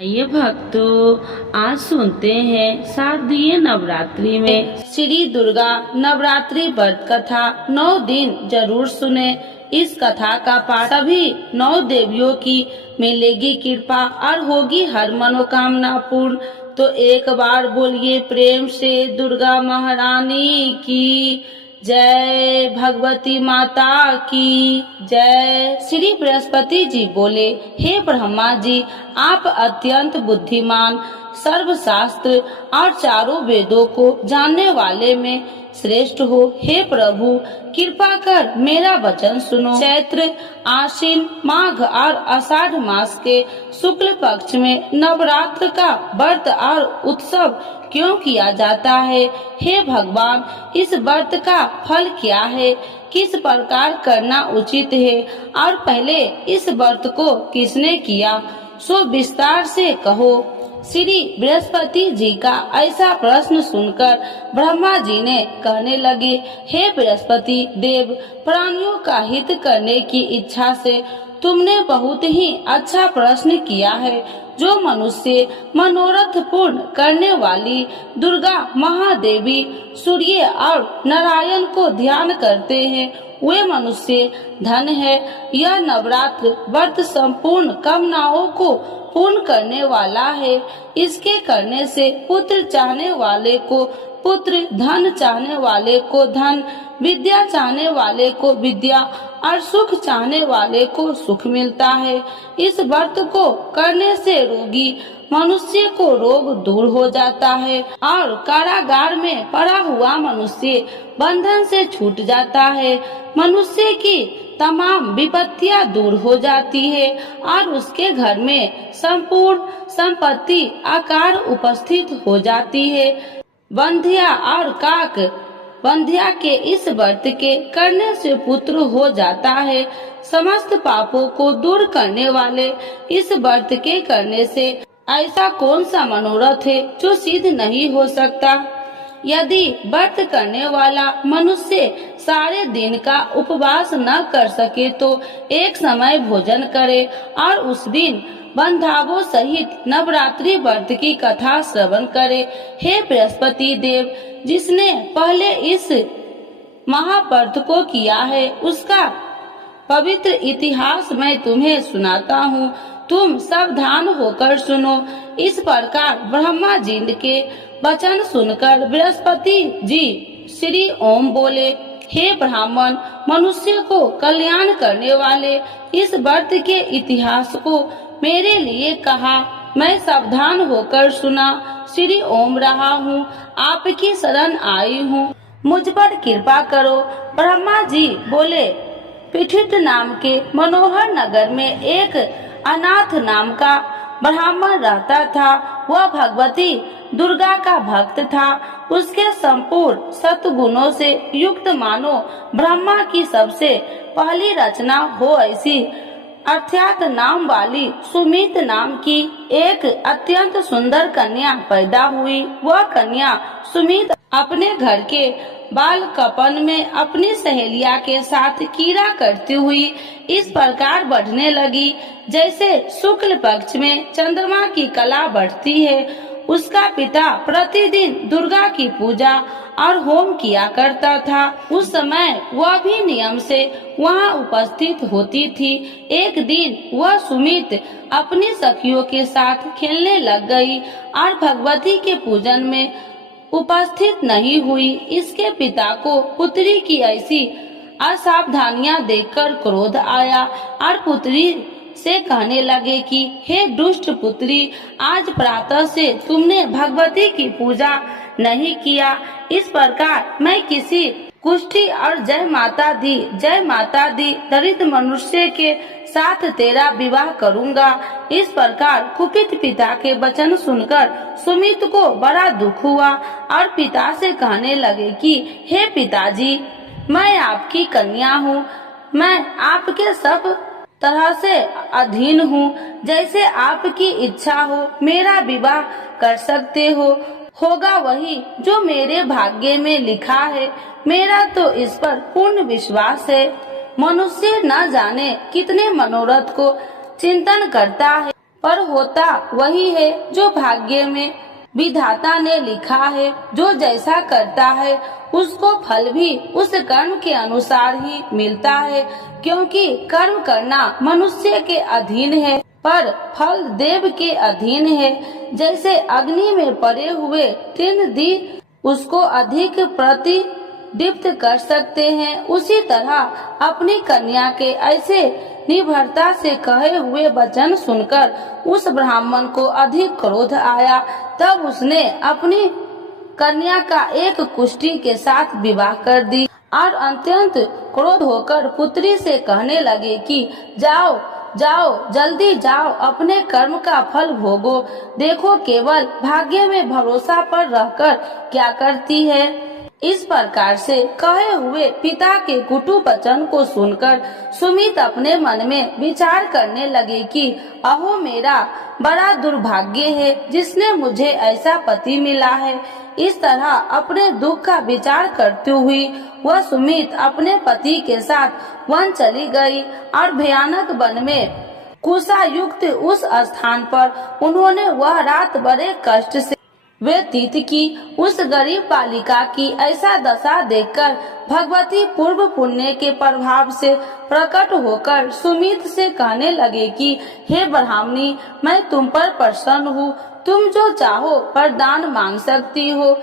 ये भक्तों, आज सुनते हैं शारदीय नवरात्रि में श्री दुर्गा नवरात्रि व्रत कथा। 9 दिन जरूर सुने। इस कथा का पाठ सभी 9 देवियों की मिलेगी कृपा और होगी हर मनोकामना पूर्ण। तो एक बार बोलिए प्रेम से दुर्गा महारानी की जय, भगवती माता की जय। श्री बृहस्पति जी बोले, हे ब्रह्मा जी, आप अत्यंत बुद्धिमान, सर्वशास्त्र और चारों वेदों को जानने वाले में श्रेष्ठ हो। हे प्रभु, कृपा कर मेरा वचन सुनो। चैत्र, आश्विन, माघ और आषाढ़ मास के शुक्ल पक्ष में नवरात्र का व्रत और उत्सव क्यों किया जाता है? हे भगवान, इस व्रत का फल क्या है? किस प्रकार करना उचित है? और पहले इस व्रत को किसने किया, सो विस्तार से कहो। श्री बृहस्पति जी का ऐसा प्रश्न सुनकर ब्रह्मा जी ने कहने लगे, हे बृहस्पति देव, प्राणियों का हित करने की इच्छा से तुमने बहुत ही अच्छा प्रश्न किया है। जो मनुष्य मनोरथ पूर्ण करने वाली दुर्गा महादेवी, सूर्य और नारायण को ध्यान करते हैं, वे मनुष्य धन है। यह नवरात्र व्रत संपूर्ण कामनाओं को पूर्ण करने वाला है। इसके करने से पुत्र चाहने वाले को पुत्र, धन चाहने वाले को धन, विद्या चाहने वाले को विद्या और सुख चाहने वाले को सुख मिलता है। इस व्रत को करने से रोगी मनुष्य को रोग दूर हो जाता है और कारागार में पड़ा हुआ मनुष्य बंधन से छूट जाता है। मनुष्य की तमाम विपत्तियां दूर हो जाती है और उसके घर में संपूर्ण संपत्ति आकार उपस्थित हो जाती है। बंध्या और काक बंध्या के इस व्रत के करने से पुत्र हो जाता है। समस्त पापों को दूर करने वाले इस व्रत के करने से ऐसा कौन सा मनोरथ है जो सिद्ध नहीं हो सकता? यदि व्रत करने वाला मनुष्य सारे दिन का उपवास न कर सके तो एक समय भोजन करे और उस दिन बंधावों सहित नवरात्रि व्रत की कथा श्रवण करे। हे बृहस्पति देव, जिसने पहले इस महाव्रत को किया है, उसका पवित्र इतिहास मैं तुम्हें सुनाता हूँ। तुम सावधान होकर सुनो। इस प्रकार ब्रह्मा जी के वचन सुनकर बृहस्पति जी श्री ओम बोले, हे ब्राह्मण, मनुष्य को कल्याण करने वाले इस व्रत के इतिहास को मेरे लिए कहा। मैं सावधान होकर सुना। श्री ओम रहा हूँ, आपकी शरण आई हूँ, मुझ पर कृपा करो। ब्रह्मा जी बोले, पीठित नाम के मनोहर नगर में एक अनाथ नाम का ब्राह्मण रहता था। वह भगवती दुर्गा का भक्त था। उसके संपूर्ण सत्गुणों से युक्त मानो ब्रह्मा की सबसे पहली रचना हो ऐसी अर्थात नाम वाली सुमित नाम की एक अत्यंत सुंदर कन्या पैदा हुई। वह कन्या सुमित अपने घर के बालकपन में अपनी सहेलिया के साथ कीड़ा करती हुई इस प्रकार बढ़ने लगी जैसे शुक्ल पक्ष में चंद्रमा की कला बढ़ती है। उसका पिता प्रतिदिन दुर्गा की पूजा और होम किया करता था। उस समय वह भी नियम से वहाँ उपस्थित होती थी। एक दिन वह सुमित अपनी सखियों के साथ खेलने लग गई और भगवती के पूजन में उपस्थित नहीं हुई। इसके पिता को पुत्री की ऐसी असावधानियां देखकर क्रोध आया और पुत्री से कहने लगे कि हे दुष्ट पुत्री, आज प्रातः से तुमने भगवती की पूजा नहीं किया। इस प्रकार मैं किसी कुष्ठी और जय माता दी दरिद्र मनुष्य के साथ तेरा विवाह करूंगा। इस प्रकार कुपित पिता के वचन सुनकर सुमित को बड़ा दुख हुआ और पिता से कहने लगे कि हे पिताजी, मैं आपकी कन्या हूँ, मैं आपके सब तरह से अधीन हूँ। जैसे आपकी इच्छा हो मेरा विवाह कर सकते हो। होगा वही जो मेरे भाग्य में लिखा है। मेरा तो इस पर पूर्ण विश्वास है। मनुष्य न जाने कितने मनोरथ को चिंतन करता है, पर होता वही है जो भाग्य में विधाता ने लिखा है। जो जैसा करता है उसको फल भी उस कर्म के अनुसार ही मिलता है, क्योंकि कर्म करना मनुष्य के अधीन है पर फल देव के अधीन है। जैसे अग्नि में पड़े हुए तीन दी उसको अधिक प्रतिदीप्त कर सकते हैं, उसी तरह अपनी कन्या के ऐसे निर्भरता से कहे हुए वचन सुनकर उस ब्राह्मण को अधिक क्रोध आया। तब उसने अपनी कन्या का एक कुष्ठी के साथ विवाह कर दी और अत्यंत क्रोध होकर पुत्री से कहने लगे कि जाओ जाओ, जल्दी जाओ, अपने कर्म का फल भोगो। देखो केवल भाग्य में भरोसा पर रहकर क्या करती है। इस प्रकार से कहे हुए पिता के कुटु वचन को सुनकर सुमित अपने मन में विचार करने लगे कि अहो मेरा बड़ा दुर्भाग्य है जिसने मुझे ऐसा पति मिला है। इस तरह अपने दुख का विचार करती हुई वह सुमित अपने पति के साथ वन चली गई और भयानक वन में कुशा युक्त उस स्थान पर उन्होंने वह रात बड़े कष्ट से व्यतीत की। उस गरीब बालिका की ऐसा दशा देखकर भगवती पूर्व पुण्य के प्रभाव से प्रकट होकर सुमित से कहने लगे कि हे ब्राह्मणी, मैं तुम पर प्रसन्न हूँ, तुम जो चाहो वरदान मांग सकती हो।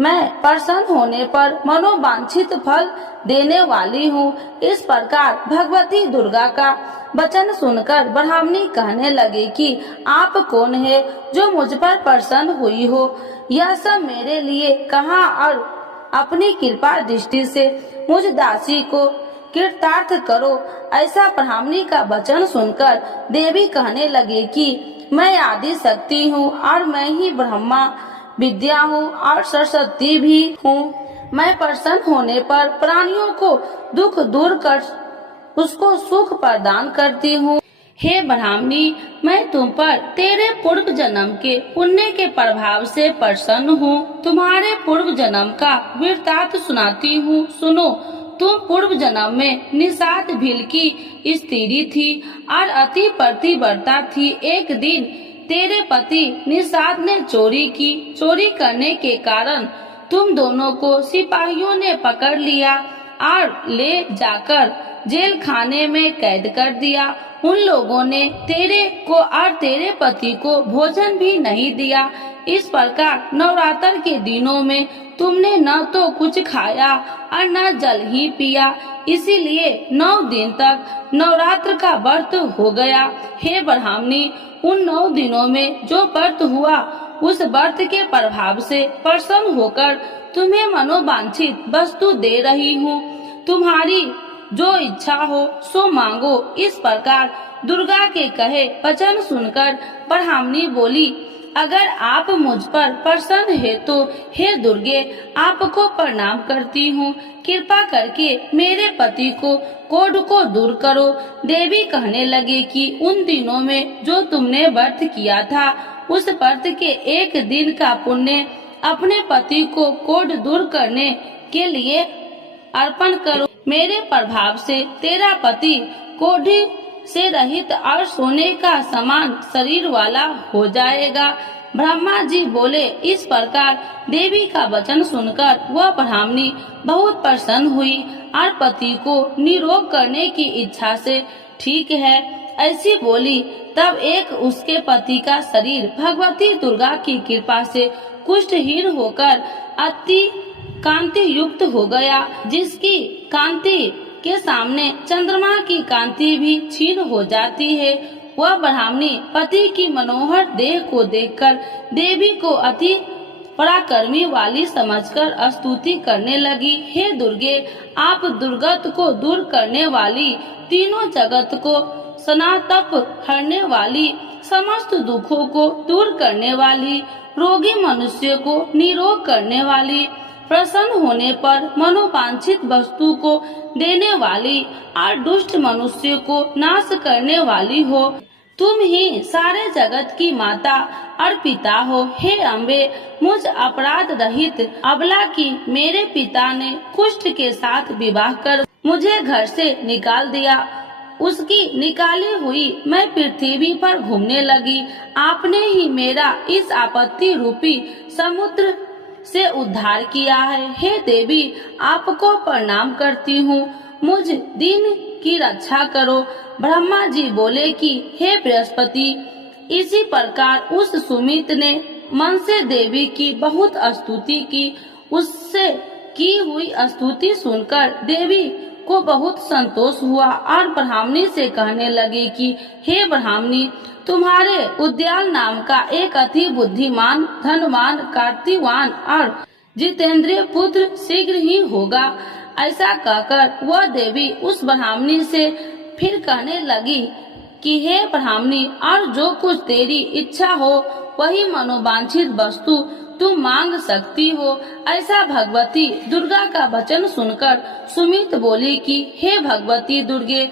मैं प्रसन्न होने पर मनोवांछित फल देने वाली हूँ। इस प्रकार भगवती दुर्गा का वचन सुनकर ब्राह्मणी कहने लगे कि आप कौन है जो मुझ पर प्रसन्न हुई हो। यह सब मेरे लिए कहा और अपनी कृपा दृष्टि से मुझ दासी को कृतार्थ करो। ऐसा ब्राह्मणी का वचन सुनकर देवी कहने लगे कि मैं आदि शक्ति हूँ और मैं ही ब्रह्मा विद्या हूँ और सरस्वती भी हूँ। मैं प्रसन्न होने पर प्राणियों को दुख दूर कर उसको सुख प्रदान करती हूँ। हे ब्राह्मणी, मैं तुम पर तेरे पूर्व जन्म के पुण्य के प्रभाव से प्रसन्न हूँ। तुम्हारे पूर्व जन्म का वृत्तांत सुनाती हूँ, सुनो। तुम पूर्व जन्म में निषाद भील की स्त्री थी और अति पतिव्रता थी। एक दिन तेरे पति निषाद ने चोरी की। चोरी करने के कारण तुम दोनों को सिपाहियों ने पकड़ लिया और ले जाकर जेल खाने में कैद कर दिया। उन लोगों ने तेरे को और तेरे पति को भोजन भी नहीं दिया। इस प्रकार नवरात्र के दिनों में तुमने न तो कुछ खाया और न जल ही पिया, इसीलिए 9 दिन तक नवरात्र का व्रत हो गया। हे ब्राह्मणी, उन 9 दिनों में जो व्रत हुआ उस व्रत के प्रभाव से प्रसन्न होकर तुम्हें मनोवांछित वस्तु दे रही हूँ। तुम्हारी जो इच्छा हो सो मांगो। इस प्रकार दुर्गा के कहे वचन सुनकर ब्राह्मणी बोली, अगर आप मुझ पर प्रसन्न है तो हे दुर्गे, आपको प्रणाम करती हूँ। कृपा करके मेरे पति को कोढ़ को दूर करो। देवी कहने लगे कि उन दिनों में जो तुमने व्रत किया था उस व्रत के एक दिन का पुण्य अपने पति को कोढ़ दूर करने के लिए अर्पण करो। मेरे प्रभाव से तेरा पति कोढ़ी से रहित और सोने का समान शरीर वाला हो जाएगा। ब्रह्मा जी बोले। इस प्रकार देवी का वचन सुनकर वह ब्राह्मणी बहुत प्रसन्न हुई और पति को निरोग करने की इच्छा से ठीक है ऐसी बोली। तब एक उसके पति का शरीर भगवती दुर्गा की कृपा से कुष्ठहीन होकर अति कांति युक्त हो गया, जिसकी कांति के सामने चंद्रमा की कांति भी क्षीण हो जाती है। वह ब्राह्मणी पति की मनोहर देह को देखकर देवी को अति पराक्रमी वाली समझकर स्तुति करने लगी। हे दुर्गे, आप दुर्गत को दूर करने वाली, तीनों जगत को सनातप हरने वाली, समस्त दुखों को दूर करने वाली, रोगी मनुष्य को निरोग करने वाली, प्रसन्न होने पर मनोवांछित वस्तु को देने वाली और दुष्ट मनुष्य को नाश करने वाली हो। तुम ही सारे जगत की माता और पिता हो। हे अम्बे, मुझ अपराध रहित अबला की मेरे पिता ने कुष्ठ के साथ विवाह कर मुझे घर से निकाल दिया। उसकी निकाली हुई मैं पृथ्वी पर घूमने लगी। आपने ही मेरा इस आपत्ति रूपी समुद्र से उद्धार किया है। हे देवी, आपको प्रणाम करती हूँ, मुझ दिन की रक्षा करो। ब्रह्मा जी बोले कि हे बृहस्पति, इसी प्रकार उस सुमित ने मन से देवी की बहुत स्तुति की। उससे की हुई स्तुति सुनकर देवी को बहुत संतोष हुआ और ब्राह्मणी से कहने लगी कि हे ब्राह्मणी, तुम्हारे उद्याल नाम का एक अति बुद्धिमान, धनवान, कार्तिवान और जितेंद्रिय पुत्र शीघ्र ही होगा। ऐसा कहकर वह देवी उस ब्राह्मणी से फिर कहने लगी कि हे ब्राह्मणी, और जो कुछ तेरी इच्छा हो वही मनोवांछित वस्तु तुम मांग सकती हो। ऐसा भगवती दुर्गा का वचन सुनकर सुमित बोली कि हे भगवती दुर्गे,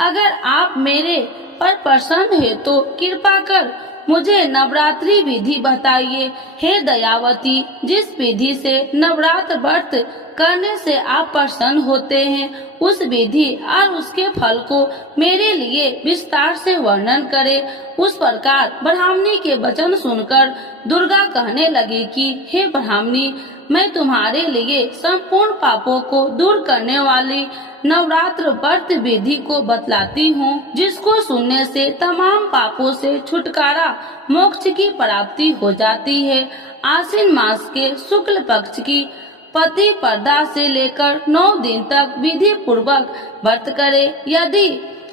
अगर आप मेरे पर प्रसन्न है तो कृपा कर मुझे नवरात्रि विधि बताइए। हे दयावती, जिस विधि से नवरात्र व्रत करने से आप प्रसन्न होते हैं, उस विधि और उसके फल को मेरे लिए विस्तार से वर्णन करें। उस प्रकार ब्राह्मणी के वचन सुनकर दुर्गा कहने लगी कि हे ब्राह्मणी, मैं तुम्हारे लिए संपूर्ण पापों को दूर करने वाली नवरात्र व्रत विधि को बतलाती हूँ, जिसको सुनने से तमाम पापों से छुटकारा, मोक्ष की प्राप्ति हो जाती है। आश्विन मास के शुक्ल पक्ष की प्रतिपदा से लेकर 9 दिन तक विधि पूर्वक व्रत करे। यदि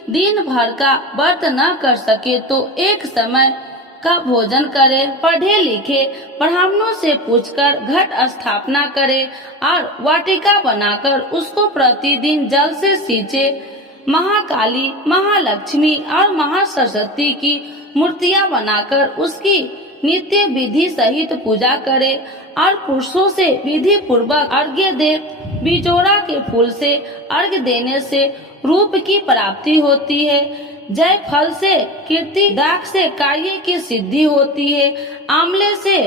दिन भर का व्रत न कर सके तो एक समय का भोजन करे। पढ़े लिखे ब्राह्मणों से पूछकर घट स्थापना करे और वाटिका बनाकर उसको प्रतिदिन जल से सींचे। महाकाली, महालक्ष्मी और महासरस्वती की मूर्तियां बनाकर उसकी नित्य विधि सहित पूजा करे और पुरुषों से विधि पूर्वक अर्घ्य दे। बिजोड़ा के फूल से अर्घ्य देने से रूप की प्राप्ति होती है। जय फल से कीर्ति, दाख से कार्य की सिद्धि होती है। आंवले से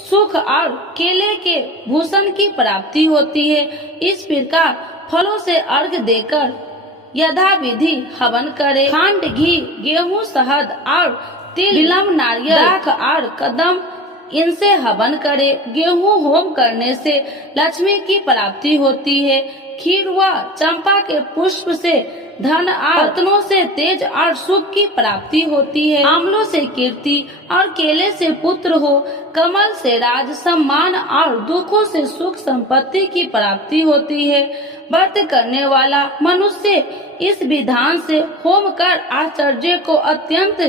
सुख और केले के भूषण की प्राप्ति होती है। इस प्रकार फलों से अर्घ्य देकर यथा विधि हवन करे। खंड, घी, गेहूं, शहद और तिल, बिल्व, नारियल, दाख और कदम, इनसे हवन करे। गेहूं होम करने से लक्ष्मी की प्राप्ति होती है। खीर व चंपा के पुष्प से धन और रत्नों से तेज और सुख की प्राप्ति होती है। आंवलों से कीर्ति और केले से पुत्र हो। कमल से राज, सम्मान और दुखों से सुख संपत्ति की प्राप्ति होती है। व्रत करने वाला मनुष्य इस विधान से होम कर आचार्य को अत्यंत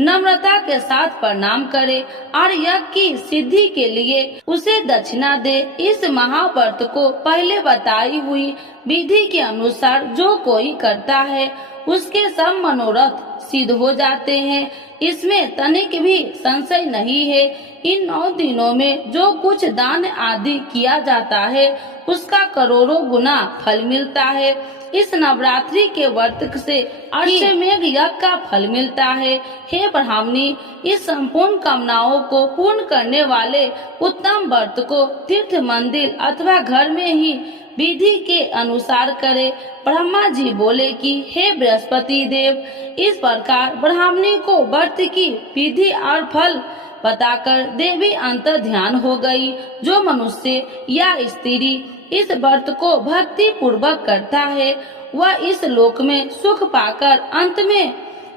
नम्रता के साथ प्रणाम करे और यज्ञ की सिद्धि के लिए उसे दक्षिणा दे। इस महाव्रत को पहले बताई हुई विधि के अनुसार जो कोई करता है उसके सब मनोरथ सिद्ध हो जाते हैं। इसमें तनिक भी संशय नहीं है। इन 9 दिनों में जो कुछ दान आदि किया जाता है उसका करोड़ों गुना फल मिलता है। इस नवरात्रि के व्रत से अश्वमेध यज्ञ का फल मिलता है। हे ब्राह्मणी, इस संपूर्ण कामनाओं को पूर्ण करने वाले उत्तम व्रत को तीर्थ, मंदिर अथवा घर में ही विधि के अनुसार करे। ब्रह्मा जी बोले कि हे बृहस्पति देव, इस प्रकार ब्राह्मणी को व्रत की विधि और फल बताकर देवी अंतर ध्यान हो गई। जो मनुष्य या स्त्री इस व्रत को भक्ति पूर्वक करता है वह इस लोक में सुख पाकर अंत में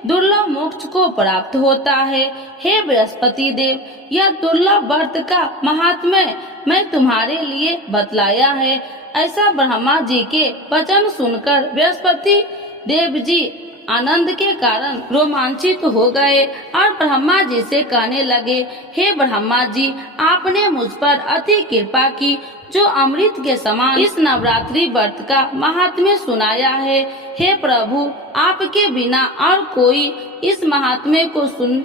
दुर्लभ मोक्ष को प्राप्त होता है। हे बृहस्पति देव, यह दुर्लभ व्रत का महात्म्य मैं तुम्हारे लिए बतलाया है। ऐसा ब्रह्मा जी के वचन सुनकर बृहस्पति देव जी आनंद के कारण रोमांचित हो गए और ब्रह्मा जी से कहने लगे, हे ब्रह्मा जी, आपने मुझ पर अति कृपा की जो अमृत के समान इस नवरात्रि व्रत का महात्म्य सुनाया है। हे प्रभु, आपके बिना और कोई इस महात्म्य को सुन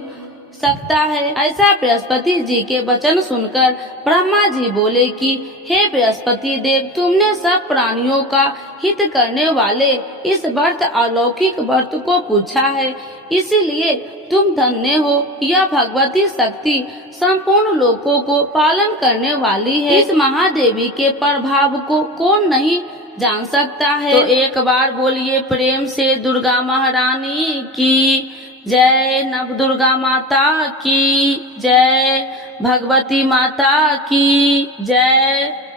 सकता है। ऐसा बृहस्पति जी के वचन सुनकर ब्रह्मा जी बोले कि हे बृहस्पति देव, तुमने सब प्राणियों का हित करने वाले इस व्रत अलौकिक व्रत को पूछा है, इसीलिए तुम धन्य हो। यह भगवती शक्ति संपूर्ण लोकों को पालन करने वाली है। इस महादेवी के प्रभाव को कौन नहीं जान सकता है। तो एक बार बोलिए प्रेम से दुर्गा महारानी की जय, नव दुर्गा माता की जय, भगवती माता की जय।